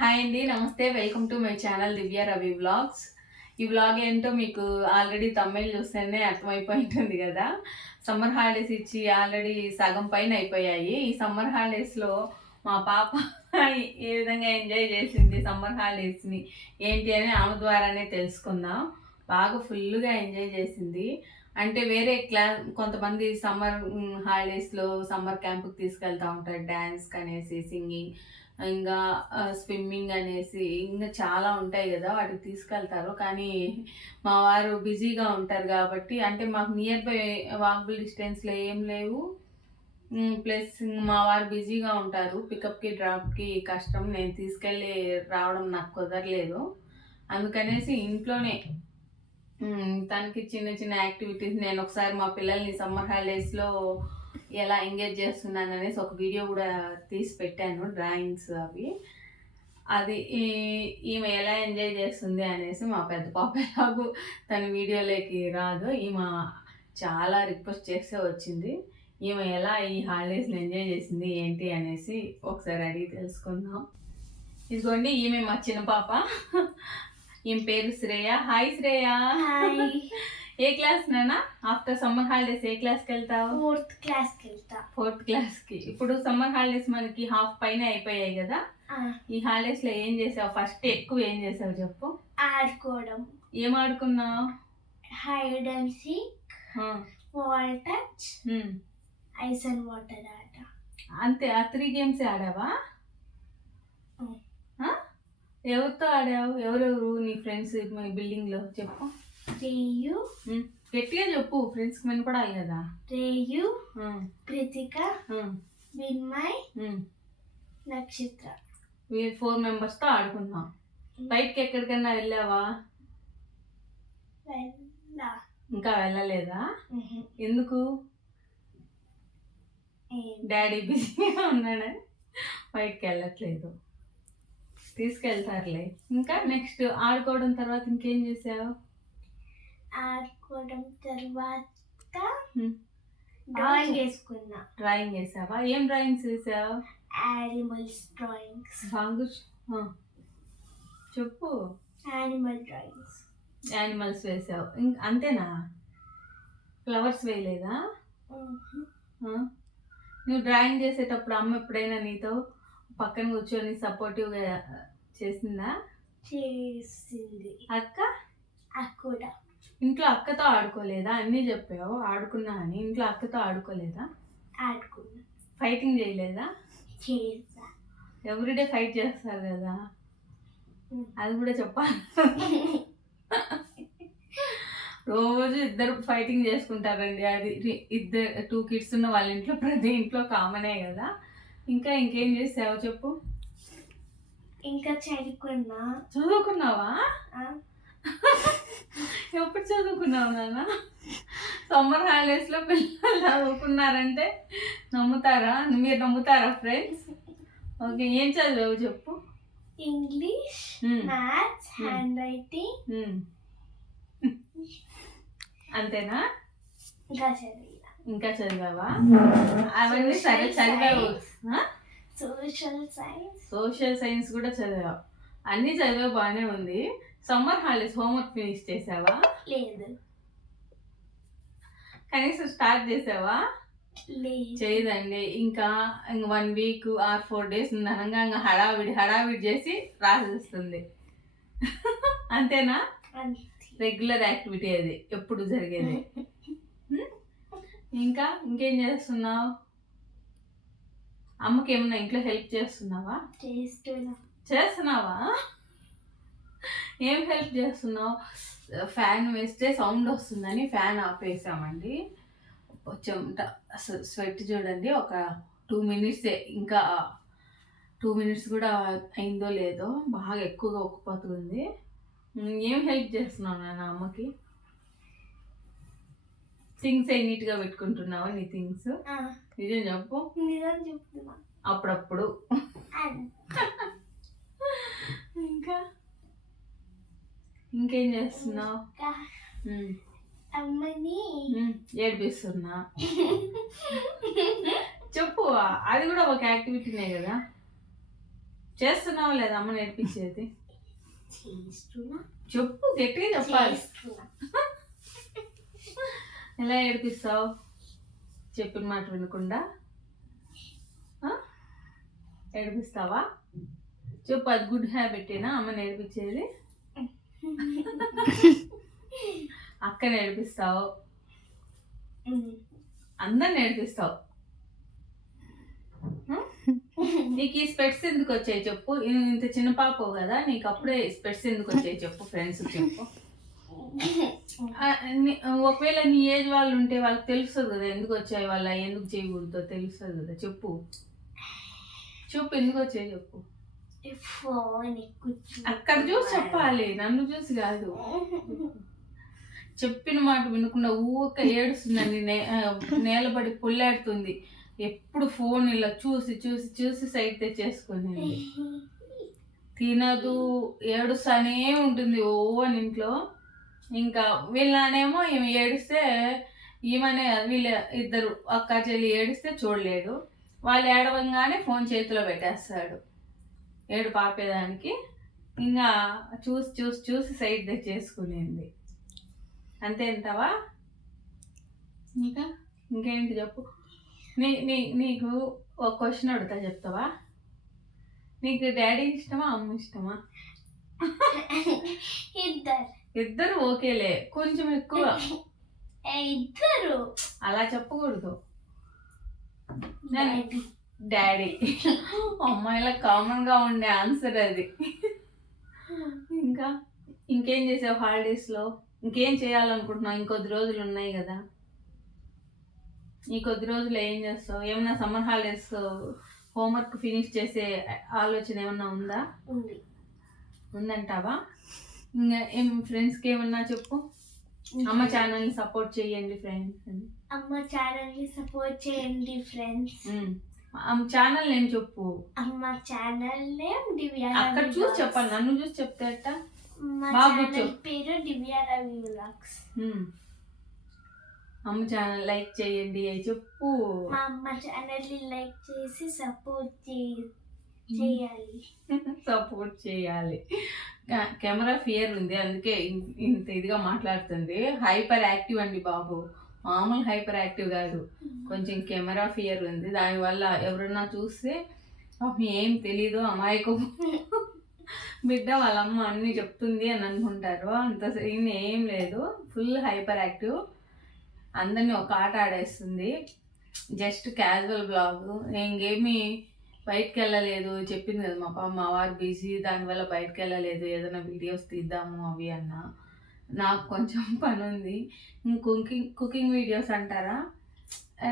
Hi అండి నమస్తే. Welcome to my channel Divya Ravi vlogs ఈ వ్లాగ్ ఏంటో మీకు ఆల్రెడీ తమిళ్ చూస్తేనే అర్థమైపోయి ఉంటుంది కదా. సమ్మర్ హాలిడేస్ ఇచ్చి ఆల్రెడీ సగం పైన అయిపోయాయి. ఈ సమ్మర్ హాలిడేస్లో మా పాప ఏ విధంగా ఎంజాయ్ చేసింది సమ్మర్ హాలిడేస్ని ఏంటి అని ఆమె ద్వారానే తెలుసుకుందాం. బాగా ఫుల్గా ఎంజాయ్ చేసింది. అంటే వేరే క్లా కొంతమంది సమ్మర్ హాలిడేస్లో సమ్మర్ క్యాంప్కి తీసుకెళ్తూ ఉంటారు. డ్యాన్స్ అనేసి సింగింగ్ ఇంకా స్విమ్మింగ్ అనేసి ఇంకా చాలా ఉంటాయి కదా వాటికి తీసుకెళ్తారు. కానీ మా వారు బిజీగా ఉంటారు కాబట్టి అంటే మాకు నియర్ బై వాకబుల్ డిస్టెన్స్లో ఏం లేవు. ప్లస్ మా వారు బిజీగా ఉంటారు. పికప్కి డ్రాప్కి కష్టం. నేను తీసుకెళ్ళి రావడం నాకు కుదరలేదు. అందుకనేసి ఇంట్లోనే తనకి చిన్న చిన్న యాక్టివిటీస్ నేను ఒకసారి మా పిల్లల్ని సమ్మర్ హాలిడేస్లో ఎలా ఎంగేజ్ చేస్తున్నాను అనేసి ఒక వీడియో కూడా తీసి పెట్టాను డ్రాయింగ్స్ అవి. అది ఈమె ఎలా ఎంజాయ్ చేస్తుంది అనేసి మా పెద్ద పాప ఎలాగో తన వీడియోలోకి రాదు. ఈమె చాలా రిక్వెస్ట్ చేస్తే వచ్చింది. ఈమె ఎలా ఈ హాలిడేస్ని ఎంజాయ్ చేసింది ఏంటి అనేసి ఒకసారి అడిగి తెలుసుకుందాం. ఇదిగోండి ఈమె మా చిన్న పాప. ఈమె పేరు శ్రేయ. హాయ్ శ్రేయ. ఏ క్లాస్ నానా ఆఫ్టర్ సమ్మర్ హాలిడేస్ ఏ క్లాస్కి వెళ్తావు? ఫోర్త్ క్లాస్కి వెళ్తా. ఫోర్త్ క్లాస్కి. ఇప్పుడు సమ్మర్ హాలిడేస్ మనకి హాఫ్ పైన అయిపోయాయి కదా? ఈ హాలిడేస్లో ఏం చేసావు? ఫస్ట్ ఎక్కువ ఏం చేసావు చెప్పు. ఆడుకోవడం. ఏం ఆడుకున్నావు? Hide and seek wall touch ice and water ఆట. అంతే ఆ త్రీ గేమ్స్ ఆడావా? ఎవరితో ఆడావు? ఎవరెవరు నీ ఫ్రెండ్స్ మీ బిల్డింగ్లో? చెప్పు. రేయు. గట్టిగా చెప్పు ఫ్రెండ్స్కి వినపడాలి కదా రేయు. కృతిక. విన్మయ్. నక్షత్ర. మీ ఫోర్ మెంబర్స్తో ఆడుకున్నాం బయటకి ఎక్కడికైనా వెళ్ళావా? వెళ్ళా. ఇంకా వెళ్ళలేదా. ఎందుకు? డాడీ బిజీగా ఉన్నాడని బయటికి వెళ్ళట్లేదు. తీసుకెళ్తారులే. ఇంకా నెక్స్ట్ ఆడుకోవడం తర్వాత ఇంకేం చేసావు? ఆడుకోవడం తర్వాత. డ్రాయింగ్ వేసుకున్నా. డ్రాయింగ్ వేసావా? ఏం డ్రాయింగ్స్ వేసావు? యానిమల్స్ డ్రాయింగ్స్ బాగు. చెప్పు. యానిమల్ డ్రాయింగ్స్ యానిమల్స్ వేసావు. ఇంక అంతేనా? ఫ్లవర్స్ వేయలేదా? నువ్వు డ్రాయింగ్ చేసేటప్పుడు అమ్మ ఎప్పుడైనా నీతో పక్కన కూర్చొని సపోర్టివ్గా చేసిందా? చేసింది. అక్క? అక్కడ ఇంట్లో అక్కతో ఆడుకోలేదా? అన్నీ చెప్పావు. ఆడుకున్నా అని. ఇంట్లో అక్కతో ఆడుకోలేదా? ఆడుకున్నా. ఫైటింగ్ చేయలేదా? ఎవ్రీడే ఫైట్ చేస్తారు కదా. అది కూడా చెప్పాలి రోజు ఇద్దరు ఫైటింగ్ చేసుకుంటారండి. అది ఇద్దరు టూ కిడ్స్ ఉన్న వాళ్ళ ఇంట్లో ప్రతి ఇంట్లో కామనే కదా? ఇంకా ఇంకేం చేసావు చెప్పు? ఇంకా చదువుకున్నా. చదువుకున్నావా? ఎప్పుడు చదువుకున్నావు నాన్న? సమ్మర్ హాలిడేస్లో పిల్లలు చదువుకున్నారంటే నమ్ముతారా? మీరు నమ్ముతారా ఫ్రెండ్స్? ఓకే ఏం చదివావు చెప్పు. ఇంగ్లీష్. మ్యాథ్స్. Handwriting. అంతేనా? ఇంకా చదివినా ఇంకా చదివావా? అవన్నీ సరే చదివావు. సోషల్ సైన్స్ సోషల్ సైన్స్ కూడా చదివావు. అన్నీ చదివా బాగానే ఉంది. సమ్మర్ హాలిడేస్ హోంవర్క్ ఫినిష్ చేసావా? లేదు. కనీసం స్టార్ట్ చేసావా? చేయదండి. ఇంకా ఇంక one week or four days ఉందనగా ఇంకా హడావిడి హడావిడి చేసి రాసేస్తుంది. అంతేనా? అంతే. రెగ్యులర్ యాక్టివిటీ అది ఎప్పుడు జరిగేది? ఇంకా ఇంకేం చేస్తున్నావు? అమ్మకి ఏమన్నా ఇంట్లో హెల్ప్ చేస్తున్నావా? చేస్తున్నా. చేస్తున్నావా? ఏం హెల్ప్ చేస్తున్నావు? ఫ్యాన్ వేస్తే సౌండ్ వస్తుందని ఫ్యాన్ ఆపేసామండి. కొంచెం ట- అసలు స్వెట్ చూడండి. ఒక టూ మినిట్సే ఇంకా టూ మినిట్స్ కూడా అయిందో లేదో బాగా ఎక్కువగా ఒక్కపోతుంది ఏం హెల్ప్ చేస్తున్నావు నాన్న అమ్మకి? థింగ్స్ ఏ నీట్గా పెట్టుకుంటున్నావా నీ థింగ్స్? నిజం చెప్పు. నిజం చెప్తున్నా. అప్పుడప్పుడు. ఇంకా? ఇంకేం చేస్తున్నావు? అమ్మని ఏడిపిస్తున్నా. చెప్పు అది కూడా ఒక యాక్టివిటీనే కదా. చేస్తున్నావా లేదా అమ్మ నేర్పించేది చెప్పు గట్టిగా చెప్పాలి. ఎలా ఏడిపిస్తావు? చెప్పిన మాట వినకుండా? ఏడిపిస్తావా? చెప్పు అది గుడ్ హ్యాబిటేనా అమ్మ నేర్పించేది అక్క నేర్పిస్తావు. అందరు నేర్పిస్తావు? నీకు ఈ స్పెట్స్ ఎందుకు వచ్చాయి చెప్పు. ఇంత చిన్న పాప కదా నీకు అప్పుడే స్పెట్స్ ఎందుకు వచ్చాయి చెప్పు ఫ్రెండ్స్ చెప్పు. ఒకవేళ నీ ఏజ్ వాళ్ళు ఉంటే వాళ్ళకి తెలుస్తుంది కదా ఎందుకు వచ్చాయి వాళ్ళ ఎందుకు చేయకూడదో తెలుస్తుంది కదా చెప్పు. చెప్పు ఎందుకు వచ్చాయి చెప్పు. అక్కడ చూసి చెప్పాలి నన్ను చూసి కాదు. చెప్పిన మాట వినకుండా ఊక ఏడుస్తుందండి నేలబడి పొల్లాడుతుంది. ఎప్పుడు ఫోన్ ఇలా చూసి చూసి చూసి సైట్ తెచ్చేసుకుని తినదు ఏడుస్తానే ఉంటుంది ఓ అని ఇంట్లో. ఇంకా వీళ్ళనేమో ఈమె ఏడిస్తే ఈమెనే వీళ్ళ ఇద్దరు అక్క చెల్లి ఏడిస్తే చూడలేడు. వాళ్ళు ఏడవంగానే ఫోన్ చేతిలో పెట్టేస్తాడు. ఏడు పాపేదానికి ఇంకా చూసి చూసి చూసి సైడ్ తెచ్చేసుకునింది అంతే అంటావా? ఇంకా? ఇంకేంటి చెప్పు. నీ నీ నీకు ఒక క్వశ్చన్ అడుగుతా చెప్తావా? నీకు డాడీ ఇష్టమా అమ్మ ఇష్టమా? ఇద్దరు. ఇద్దరు ఓకేలే కొంచెం ఎక్కువ. ఇద్దరు? అలా చెప్పకూడదు. డాడీ. అమ్మాయిల కామన్గా ఉండే ఆన్సర్ అది. ఇంకా ఇంకేం చేసావు హాలిడేస్లో? ఇంకేం చేయాలనుకుంటున్నావు? ఇంకొద్ది రోజులు ఉన్నాయి కదా. ఈ కొద్ది రోజులు ఏం చేస్తావు? ఏమన్నా సమ్మర్ హాలిడేస్ హోంవర్క్ ఫినిష్ చేసే ఆలోచన ఏమన్నా ఉందా? ఉంది. ఉందంటావా? ఇంకా ఏం ఫ్రెండ్స్కి ఏమన్నా చెప్పు? అమ్మ ఛానల్ని సపోర్ట్ చేయండి ఫ్రెండ్స్ అమ్మ ఛానల్ని సపోర్ట్ చేయండి ఫ్రెండ్స్ ఛానల్ నేను చెప్పు? అమ్మ ఛానల్ నేమ్ దివ్య అక్కడ చూసి. చెప్పాలి నన్ను చూసి చెప్తే కూర్చో. పేరు దివ్య రవి వ్లాగ్స్. అమ్మ ఛానల్ లైక్ చేయండి చెప్పు. మా అమ్మ ఛానల్ని లైక్ చేసి సపోర్ట్ చేయాలి. సపోర్ట్ చేయాలి. కెమెరా ఫియర్ ఉంది అందుకే ఇంత ఇదిగా మాట్లాడుతుంది. హైపర్ యాక్టివ్ అండి బాబు. మామూలు హైపర్ యాక్టివ్ కాదు కొంచెం కెమెరా ఫియర్ ఉంది. దానివల్ల ఎవరన్నా చూస్తే పాపం ఏం తెలీదు అమాయకు. బిడ్డ వాళ్ళమ్మ అన్ని చెప్తుంది అని అనుకుంటారు. అంత సీన్ ఏం లేదు. ఫుల్ హైపర్ యాక్టివ్ అందరినీ ఒక ఆట ఆడేస్తుంది. Just casual blog. ఇంకేమి బయటకు వెళ్ళలేదు చెప్పింది కదా మా పాప మా వారు బిజీ. దానివల్ల బయటకు వెళ్ళలేదు ఏదైనా వీడియోస్ తీద్దాము అవి అన్న. నాకు కొంచెం పని ఉంది కుకింగ్ కుకింగ్ వీడియోస్ అంటారా?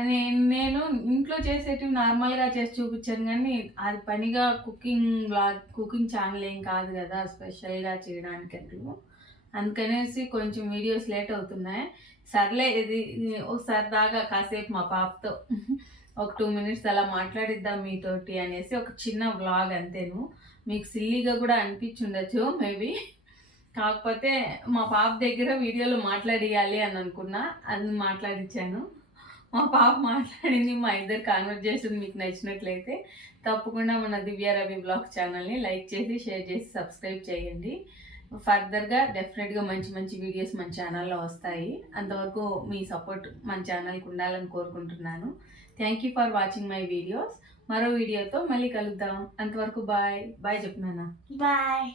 నేను నేను ఇంట్లో చేసేటివి నార్మల్గా చేసి చూపించాను కానీ అది పనిగా కుకింగ్ బ్లాగ్ కుకింగ్ ఛానల్ ఏం కాదు కదా స్పెషల్గా చేయడానికి అట్లు అందుకనేసి కొంచెం వీడియోస్ లేట్ అవుతున్నాయి. సర్లే ఇది ఇది ఒకసారి దాకా కాసేపు మా పాపతో ఒక టూ మినిట్స్ అలా మాట్లాడిద్దాం మీతోటి అనేసి ఒక చిన్న వ్లాగ్ అంతేను. మీకు సిల్లీగా కూడా అనిపించుండొచ్చు మేబీ. కాకపోతే మా పాప దగ్గర వీడియోలో మాట్లాడియాలి అని అనుకున్నా అది మాట్లాడించాను మా పాప మాట్లాడింది మా ఇద్దరు కాన్వర్జేషన్ మీకు నచ్చినట్లయితే తప్పకుండా మన దివ్య రవి బ్లాగ్ ఛానల్ని లైక్ చేసి షేర్ చేసి సబ్స్క్రైబ్ చేయండి. ఫర్దర్గా డెఫినెట్గా మంచి మంచి వీడియోస్ మన ఛానల్లో వస్తాయి. అంతవరకు మీ సపోర్ట్ మన ఛానల్కి ఉండాలని కోరుకుంటున్నాను. Thank you for watching my videos మరో వీడియోతో మళ్ళీ కలుద్దాం. అంతవరకు బాయ్ బాయ్ చెప్తున్నానా బాయ్